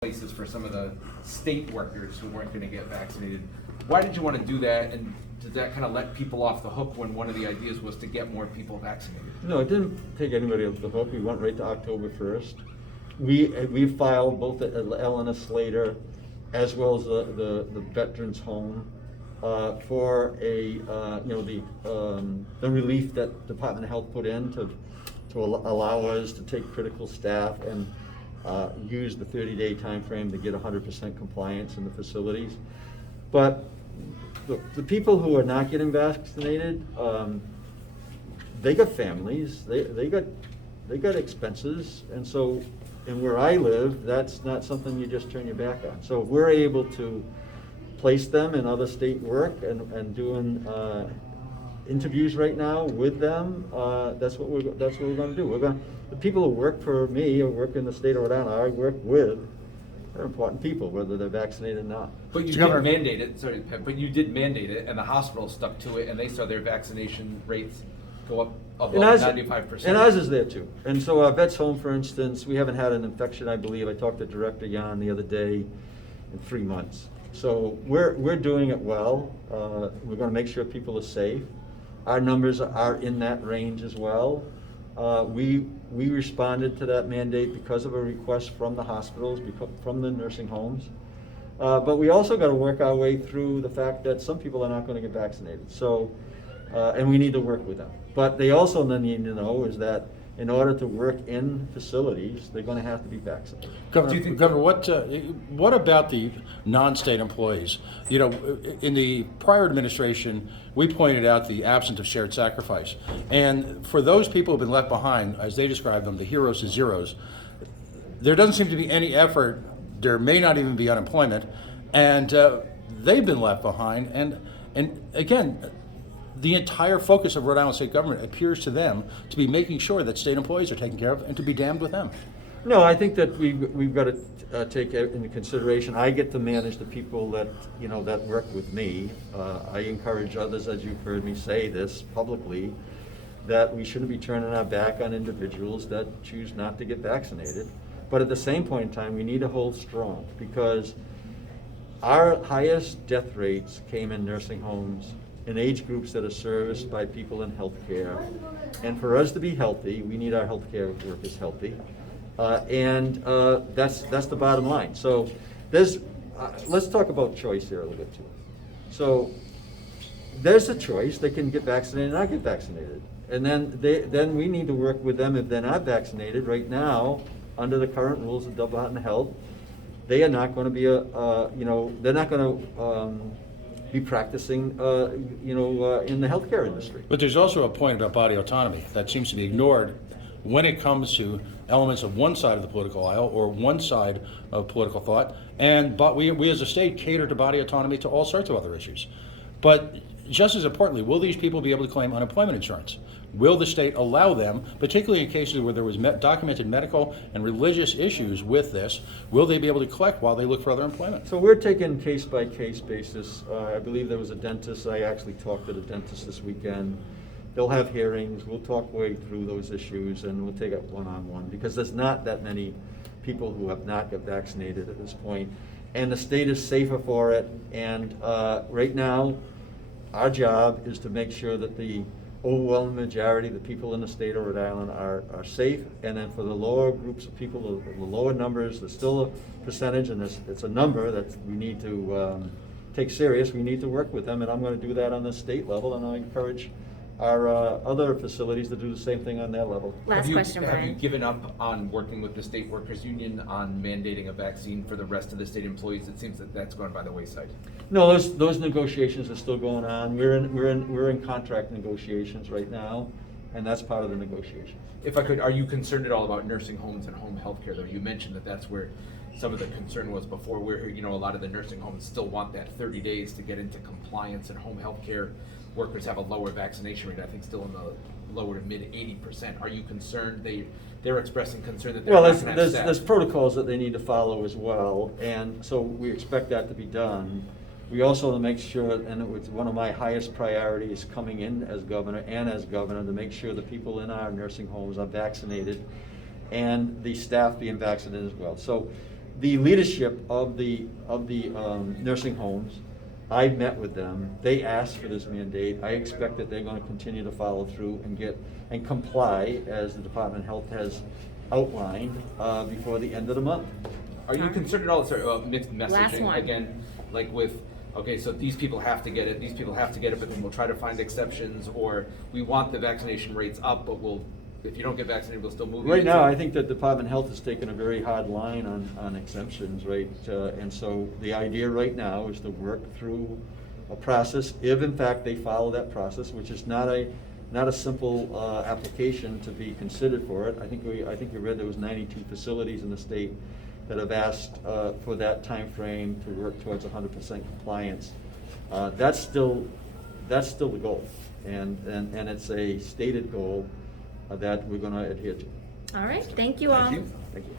places for some of the state workers who weren't going to get vaccinated. Why did you want to do that, and did that kind of let people off the hook when one of the ideas was to get more people vaccinated? No, it didn't take anybody off the hook. We went right to October 1st. We filed both at Elena Slater as well as the Veterans Home for the relief that Department of Health put in to allow us to take critical staff and use the 30-day time frame to get 100% compliance in the facilities. But the people who are not getting vaccinated, they got families, they got expenses, and where I live, that's not something you just turn your back on. So if we're able to place them in other state work and doing interviews right now with them, that's what we're going to do. The people who work for me or work in the state of Rhode Island, I work with, they're important people, whether they're vaccinated or not. But you did mandate it, sorry, Pep, but you did mandate it, and the hospital stuck to it, and they saw their vaccination rates go up above 95%. And ours is there too. And so our Vets Home, for instance, we haven't had an infection, I believe. I talked to Director Yan the other day, in 3 months. So we're doing it well. We're going to make sure people are safe. Our numbers are in that range as well. We responded to that mandate because of a request from the hospitals, from the nursing homes. But we also got to work our way through the fact that some people are not going to get vaccinated. So, and we need to work with them. But they also then need to know is that in order to work in facilities, they're going to have to be vaccinated. Governor, what about the non-state employees? You know, in the prior administration, we pointed out the absence of shared sacrifice. And for those people who've been left behind, as they describe them, the heroes and zeros, there doesn't seem to be any effort. There may not even be unemployment. And they've been left behind. And again, the entire focus of Rhode Island state government appears to them to be making sure that state employees are taken care of and to be damned with them. No, I think that we've got to take into consideration. I get to manage the people that work with me. I encourage others, as you've heard me say this publicly, that we shouldn't be turning our back on individuals that choose not to get vaccinated. But at the same point in time, we need to hold strong because our highest death rates came in nursing homes, in age groups that are serviced by people in healthcare. And for us to be healthy, we need our healthcare workers healthy. And that's the bottom line. So let's talk about choice here a little bit too. So there's a choice. They can get vaccinated and not get vaccinated. And then we need to work with them if they're not vaccinated. Right now, under the current rules of Department of Health, they are not going to be they're not going to be practicing, in the healthcare industry. But there's also a point about body autonomy that seems to be ignored when it comes to elements of one side of the political aisle or one side of political thought. But we as a state cater to body autonomy to all sorts of other issues. But just as importantly, will these people be able to claim unemployment insurance? Will the state allow them, particularly in cases where there was documented medical and religious issues with this, will they be able to collect while they look for other employment? So we're taking case-by-case basis. I believe there was a dentist. I actually talked to the dentist this weekend. They'll have hearings. We'll talk way through those issues, and we'll take it one-on-one because there's not that many people who have not got vaccinated at this point, and the state is safer for it. And right now, our job is to make sure that the overwhelming majority of the people in the state of Rhode Island are safe, and then for the lower groups of people, the lower numbers, there's still a percentage, and it's a number that we need to take serious. We need to work with them, and I'm going to do that on the state level, and I encourage our other facilities to do the same thing on their level. Have you Brian. given up on working with the state workers union on mandating a vaccine for the rest of the state employees? It seems that that's gone by the wayside. No, those negotiations are still going on. We're in contract negotiations right now, and that's part of the negotiations. If I could, are you concerned at all about nursing homes and home health care, though? You mentioned that that's where some of the concern was before, where a lot of the nursing homes still want that 30 days to get into compliance, and home health care workers have a lower vaccination rate, I think still in the lower to mid 80%. Are you concerned? They're expressing concern that they're not going to have staff. There's protocols that they need to follow as well, and so we expect that to be done. We also want to make sure, and it was one of my highest priorities coming in as governor, to make sure the people in our nursing homes are vaccinated and the staff being vaccinated as well. So the leadership of the nursing homes, I met with them, they asked for this mandate. I expect that they're gonna continue to follow through and comply, as the Department of Health has outlined, before the end of the month. Are you concerned at all, sorry, about mixed Last messaging one. again, like with, okay, so these people have to get it, these people have to get it, but then we'll try to find exceptions, or we want the vaccination rates up, but if you don't get vaccinated, we'll still move you. Right now, I think that Department of Health has taken a very hard line on exemptions, right? And so the idea right now is to work through a process, if in fact they follow that process, which is not a simple application to be considered for it. I think you read there was 92 facilities in the state that have asked for that time frame to work towards 100% compliance. That's still the goal, and it's a stated goal that we're going to adhere to. All right, thank you all. Thank you.